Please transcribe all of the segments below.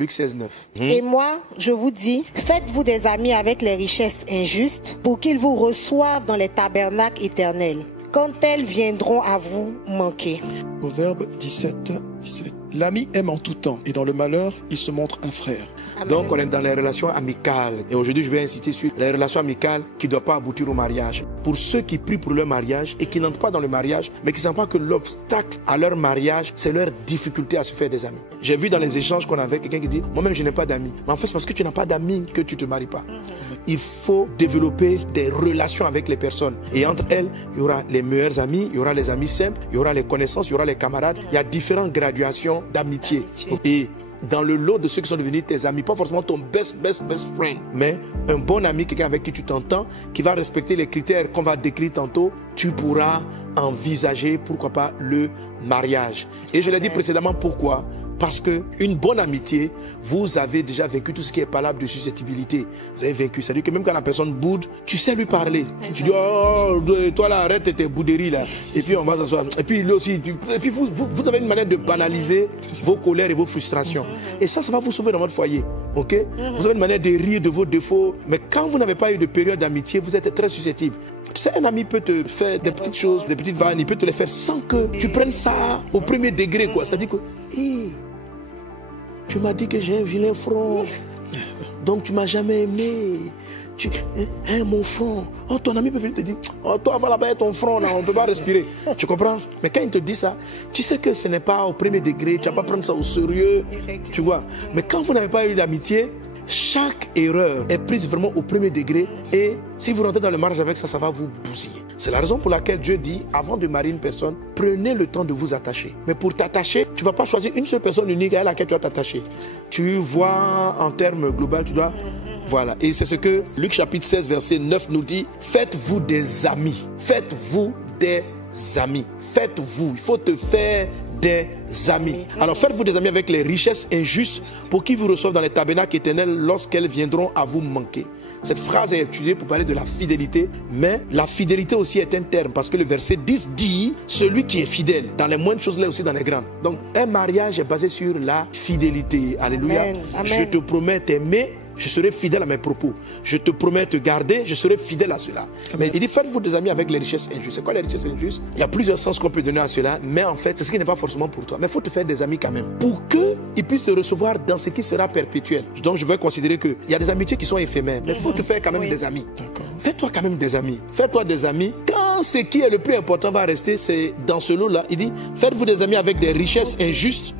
Luc 16, 9. Et moi, je vous dis, faites-vous des amis avec les richesses injustes pour qu'ils vous reçoivent dans les tabernacles éternels, quand elles viendront à vous manquer. Proverbe 17, 17. L'ami aime en tout temps, et dans le malheur, il se montre un frère. Amen. Donc on est dans les relations amicales. Et aujourd'hui, je vais insister sur les relations amicales qui ne doivent pas aboutir au mariage. Pour ceux qui prient pour leur mariage et qui n'entrent pas dans le mariage, mais qui ne savent pas que l'obstacle à leur mariage, c'est leur difficulté à se faire des amis. J'ai vu dans les échanges qu'on avait quelqu'un qui dit, moi-même je n'ai pas d'amis. Mais en fait, c'est parce que tu n'as pas d'amis que tu ne te maries pas. Il faut développer des relations avec les personnes. Et entre elles, il y aura les meilleurs amis, il y aura les amis simples, il y aura les connaissances, il y aura les camarades. Il y a différentes graduations d'amitié. Et dans le lot de ceux qui sont devenus tes amis, pas forcément ton best friend, mais un bon ami, quelqu'un avec qui tu t'entends, qui va respecter les critères qu'on va décrire tantôt, tu pourras envisager, pourquoi pas, le mariage. Et je l'ai dit précédemment, pourquoi ? Parce qu'une bonne amitié, vous avez déjà vécu tout ce qui est palable de susceptibilité. Vous avez vécu. C'est-à-dire que même quand la personne boude, tu sais lui parler. Tu dis, oh, toi là, arrête tes bouderies là. Et puis on va s'asseoir. Et puis lui aussi, et puis vous avez une manière de banaliser vos colères et vos frustrations. Et ça va vous sauver dans votre foyer. Ok? Vous avez une manière de rire de vos défauts. Mais quand vous n'avez pas eu de période d'amitié, vous êtes très susceptible. Tu sais, un ami peut te faire des petites choses, des petites vannes, il peut te les faire sans que tu prennes ça au premier degré, quoi. C'est-à-dire que, hey, tu m'as dit que j'ai un vilain front, donc tu m'as jamais aimé. Mon front. Oh, ton ami peut venir te dire, oh, toi, va là-bas, ton front, là, on ne peut pas respirer. Tu comprends? Mais quand il te dit ça, tu sais que ce n'est pas au premier degré, tu ne vas pas prendre ça au sérieux. Tu vois? Mais quand vous n'avez pas eu d'amitié, chaque erreur est prise vraiment au premier degré et si vous rentrez dans le mariage avec ça, ça va vous bousiller. C'est la raison pour laquelle Dieu dit, avant de marier une personne, prenez le temps de vous attacher. Mais pour t'attacher, tu ne vas pas choisir une seule personne unique à laquelle tu vas t'attacher. Tu vois en termes globaux, tu dois... Voilà. Et c'est ce que Luc chapitre 16, verset 9 nous dit, faites-vous des amis. Faites-vous des amis. Faites-vous. Il faut te faire des amis. Alors faites-vous des amis avec les richesses injustes pour qu'ils vous reçoivent dans les tabernacles éternels lorsqu'elles viendront à vous manquer. Cette phrase est utilisée pour parler de la fidélité, mais la fidélité aussi est un terme parce que le verset 10 dit celui qui est fidèle dans les moindres choses, là aussi dans les grandes. Donc un mariage est basé sur la fidélité. Alléluia. Amen. Amen. Je te promets t'aimer. Je serai fidèle à mes propos. Je te promets te garder, je serai fidèle à cela. Mais il dit, faites-vous des amis avec les richesses injustes. C'est quoi les richesses injustes? Il y a plusieurs sens qu'on peut donner à cela, mais en fait, c'est ce qui n'est pas forcément pour toi. Mais il faut te faire des amis quand même, pour qu'ils puissent te recevoir dans ce qui sera perpétuel. Donc je vais considérer qu'il y a des amitiés qui sont éphémères, mais il faut te faire quand même des amis. Fais-toi quand même des amis. Fais-toi des amis. Quand ce qui est le plus important va rester, c'est dans ce lot-là, il dit, faites-vous des amis avec des richesses injustes.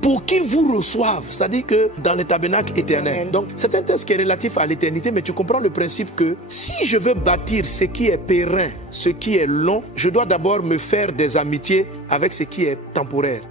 Pour qu'ils vous reçoivent, c'est-à-dire que dans les tabernacles éternels. Donc c'est un texte qui est relatif à l'éternité, mais tu comprends le principe que si je veux bâtir ce qui est périn, ce qui est long, je dois d'abord me faire des amitiés avec ce qui est temporaire,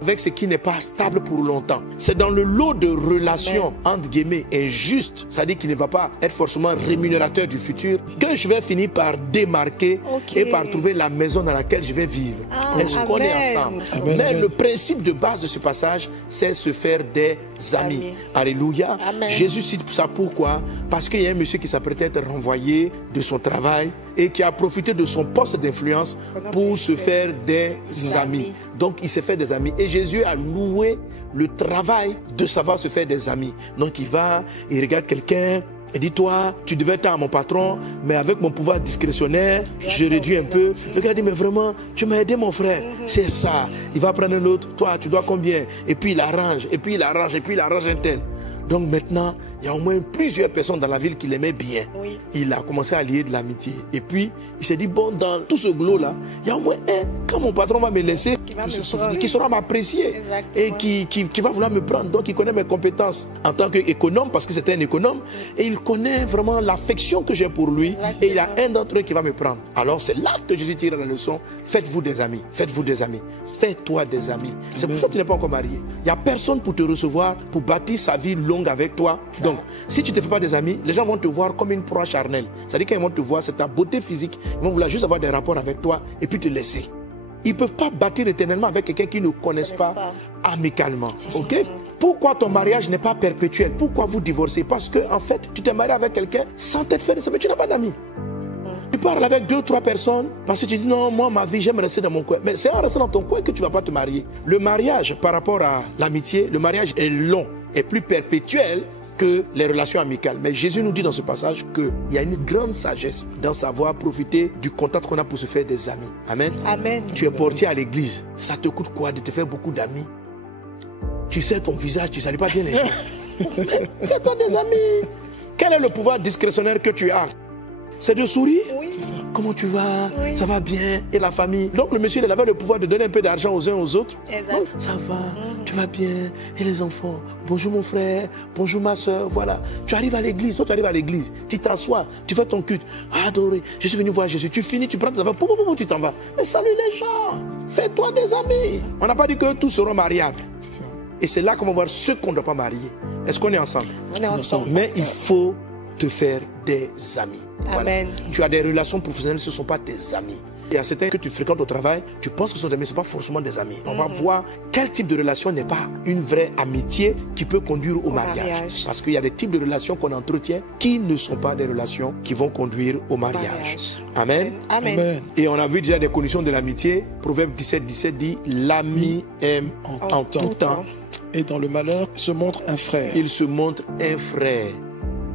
avec ce qui n'est pas stable pour longtemps. C'est dans le lot de relations, entre guillemets, injustes, c'est-à-dire qui ne va pas être forcément rémunérateur du futur, que je vais finir par démarquer et par trouver la maison dans laquelle je vais vivre. Est-ce qu'on est ensemble? Mais le principe de base de ce passage, c'est se faire des amis. Alléluia. Amen. Jésus cite ça pourquoi? Parce qu'il y a un monsieur qui s'apprêtait à être renvoyé de son travail et qui a profité de son poste d'influence pour se faire des amis. Donc il s'est fait des amis. Et Jésus a loué le travail de savoir se faire des amis. Donc il va, il regarde quelqu'un, il dit, toi, tu devais être à mon patron, mais avec mon pouvoir discrétionnaire, je réduis un peu. Le gars dit, mais vraiment, tu m'as aidé mon frère. C'est ça. Il va prendre l'autre, toi, tu dois combien? Et puis il arrange, et puis il arrange, et puis il arrange un tel. Donc maintenant, il y a au moins plusieurs personnes dans la ville qui l'aimaient bien. Il a commencé à lier de l'amitié. Et puis, il s'est dit, bon, dans tout ce glow-là, il y a au moins un, quand mon patron va me laisser, qui saura m'apprécier et qui va vouloir me prendre. Donc, il connaît mes compétences en tant qu'économe, parce que c'était un économe, et il connaît vraiment l'affection que j'ai pour lui, et il y a un d'entre eux qui va me prendre. Alors, c'est là que Jésus tire la leçon. Faites-vous des amis. Faites-vous des amis. Fais-toi des amis. C'est pour ça que tu n'es pas encore marié. Il n'y a personne pour te recevoir, pour bâtir sa vie longue avec toi. Donc, si tu ne te fais pas des amis, les gens vont te voir comme une proie charnelle. C'est-à-dire qu'ils vont te voir, c'est ta beauté physique. Ils vont vouloir juste avoir des rapports avec toi et puis te laisser. Ils ne peuvent pas bâtir éternellement avec quelqu'un qu'ils ne connaissent pas amicalement. Ok? Pourquoi ton mariage n'est pas perpétuel? Pourquoi vous divorcez? Parce que, en fait, tu t'es marié avec quelqu'un sans t'être fait des amis, mais tu n'as pas d'amis. Tu parles avec 2 ou 3 personnes parce que tu dis non, moi ma vie j'aime rester dans mon coin. Mais c'est en restant dans ton coin que tu ne vas pas te marier. Le mariage par rapport à l'amitié, le mariage est long. est plus perpétuelle que les relations amicales. Mais Jésus nous dit dans ce passage qu'il y a une grande sagesse dans savoir profiter du contact qu'on a pour se faire des amis. Amen. Amen. Tu es portier à l'église. Ça te coûte quoi de te faire beaucoup d'amis? Tu sais ton visage, tu ne salues pas bien les gens. Fais-toi des amis. Quel est le pouvoir discrétionnaire que tu as? C'est de sourire. Oui. C'est ça. Comment tu vas? Oui. Ça va bien? Et la famille? Donc le monsieur, il avait le pouvoir de donner un peu d'argent aux uns aux autres. Exact. Donc, ça va, tu vas bien? Et les enfants? Bonjour mon frère, bonjour ma soeur, voilà. Tu arrives à l'église, toi tu arrives à l'église, tu t'assois, tu fais ton culte. Adoré, je suis venu voir Jésus. Tu finis, tu prends tes affaires, tu t'en vas. Mais salut les gens, fais-toi des amis. On n'a pas dit que tous seront mariables. C'est ça. Et c'est là qu'on va voir ceux qu'on ne doit pas marier. Est-ce qu'on est ensemble? On est ensemble. Mais il faut te faire des amis. Amen. Tu as des relations professionnelles, ce ne sont pas tes amis. Il y a certains que tu fréquentes au travail, tu penses que ce sont des amis, ce ne sont pas forcément des amis. On va voir quel type de relation n'est pas une vraie amitié qui peut conduire au mariage. Parce qu'il y a des types de relations qu'on entretient qui ne sont pas des relations qui vont conduire au mariage. Amen. Amen. Amen. Et on a vu déjà des conditions de l'amitié. Proverbe 17 dit, l'ami aime en tout temps. Et dans le malheur se montre un frère. Il se montre un frère.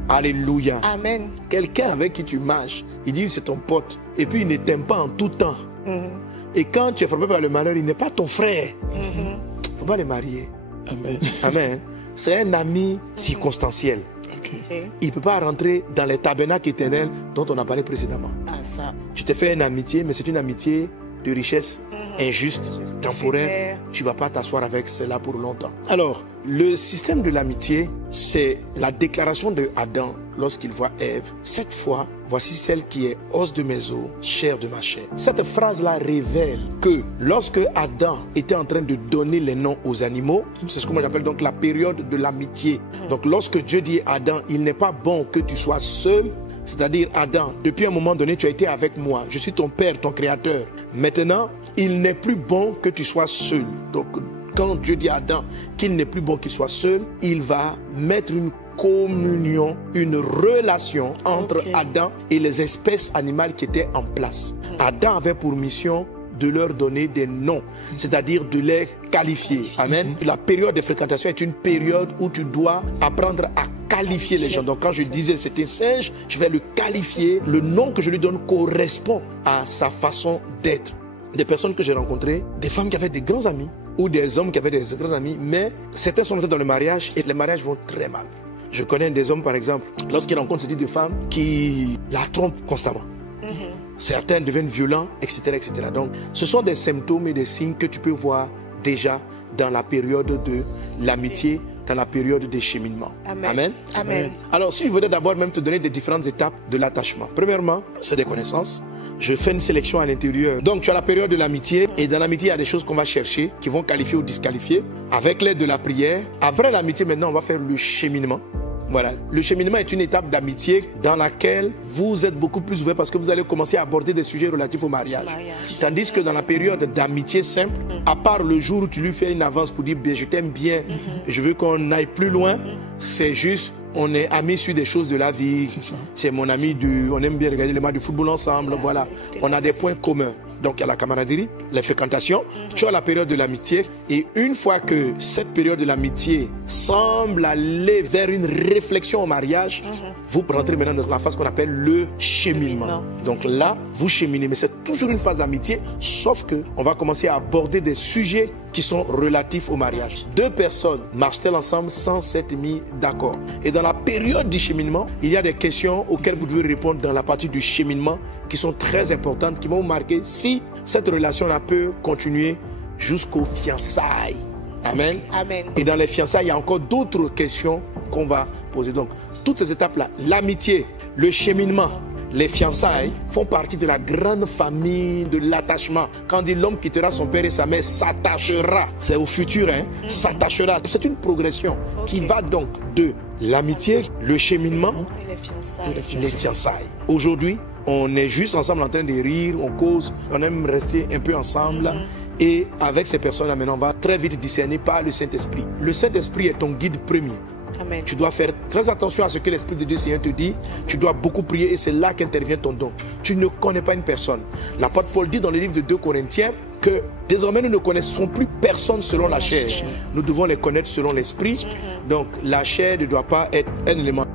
Alléluia. Amen. Quelqu'un avec qui tu marches, il dit c'est ton pote. Et puis il ne t'aime pas en tout temps. Et quand tu es frappé par le malheur, il n'est pas ton frère. Il ne faut pas les marier. Amen. Amen. C'est un ami circonstanciel. Ok. Il ne peut pas rentrer dans les tabernacles éternels dont on a parlé précédemment. Ah, ça. Tu te fais une amitié, mais c'est une amitié de richesse injuste, temporaire. Tu ne vas pas t'asseoir avec cela pour longtemps. Alors, le système de l'amitié, c'est la déclaration de Adam lorsqu'il voit Ève. Cette fois, voici celle qui est os de mes os, chair de ma chair. Cette phrase-là révèle que lorsque Adam était en train de donner les noms aux animaux, c'est ce que moi j'appelle donc la période de l'amitié. Donc lorsque Dieu dit à Adam, il n'est pas bon que tu sois seul, c'est-à-dire, Adam, depuis un moment donné, tu as été avec moi. Je suis ton père, ton créateur. Maintenant, il n'est plus bon que tu sois seul. Donc, quand Dieu dit à Adam qu'il n'est plus bon qu'il soit seul, il va mettre une communion, une relation entre Adam et les espèces animales qui étaient en place. Adam avait pour mission de leur donner des noms, c'est-à-dire de les qualifier. Amen. La période de fréquentation est une période où tu dois apprendre à qualifier les gens. Donc quand je disais c'est un singe, je vais le qualifier. Le nom que je lui donne correspond à sa façon d'être. Des personnes que j'ai rencontrées, des femmes qui avaient des grands amis ou des hommes qui avaient des grands amis, mais certains sont entrés dans le mariage et les mariages vont très mal. Je connais des hommes par exemple, lorsqu'ils rencontrent ce type de femmes qui la trompent constamment. Certains deviennent violents, etc., etc. Donc, ce sont des symptômes et des signes que tu peux voir déjà dans la période de l'amitié, dans la période des cheminements. Amen. Amen. Amen. Alors, si je voulais d'abord même te donner des différentes étapes de l'attachement. Premièrement, c'est des connaissances. Je fais une sélection à l'intérieur. Donc, tu as la période de l'amitié. Et dans l'amitié, il y a des choses qu'on va chercher, qui vont qualifier ou disqualifier. Avec l'aide de la prière. Après l'amitié, maintenant, on va faire le cheminement. Voilà. Le cheminement est une étape d'amitié dans laquelle vous êtes beaucoup plus ouvert parce que vous allez commencer à aborder des sujets relatifs au mariage. Tandis que dans la période d'amitié simple, à part le jour où tu lui fais une avance pour dire je t'aime bien, je veux qu'on aille plus loin, c'est juste on est amis sur des choses de la vie. C'est mon ami on aime bien regarder les matchs de football ensemble. Voilà. On a des points communs. Donc il y a la camaraderie, les fréquentations, tu as la période de l'amitié et une fois que cette période de l'amitié semble aller vers une réflexion au mariage, vous rentrez maintenant dans la phase qu'on appelle le cheminement. Donc là, vous cheminez, mais c'est toujours une phase d'amitié, sauf que on va commencer à aborder des sujets qui sont relatifs au mariage. Deux personnes marchent-elles ensemble sans s'être mis d'accord? Et dans la période du cheminement, il y a des questions auxquelles vous devez répondre dans la partie du cheminement qui sont très importantes, qui vont vous marquer si cette relation-là peut continuer jusqu'aux fiançailles. Amen. Amen. Et dans les fiançailles, il y a encore d'autres questions qu'on va poser. Donc, toutes ces étapes-là, l'amitié, le cheminement, les fiançailles font partie de la grande famille de l'attachement. Quand on dit l'homme quittera son père et sa mère, s'attachera. C'est au futur, hein. S'attachera. C'est une progression qui va donc de l'amitié, le cheminement et les fiançailles. Aujourd'hui, on est juste ensemble en train de rire, on cause, on aime rester un peu ensemble. Et avec ces personnes-là, maintenant, on va très vite discerner par le Saint-Esprit. Le Saint-Esprit est ton guide premier. Amen. Tu dois faire très attention à ce que l'Esprit de Dieu Seigneur te dit. Tu dois beaucoup prier et c'est là qu'intervient ton don. Tu ne connais pas une personne. L'apôtre Paul dit dans le livre de 2 Corinthiens que désormais nous ne connaissons plus personne selon la chair. Nous devons les connaître selon l'Esprit. Donc la chair ne doit pas être un élément.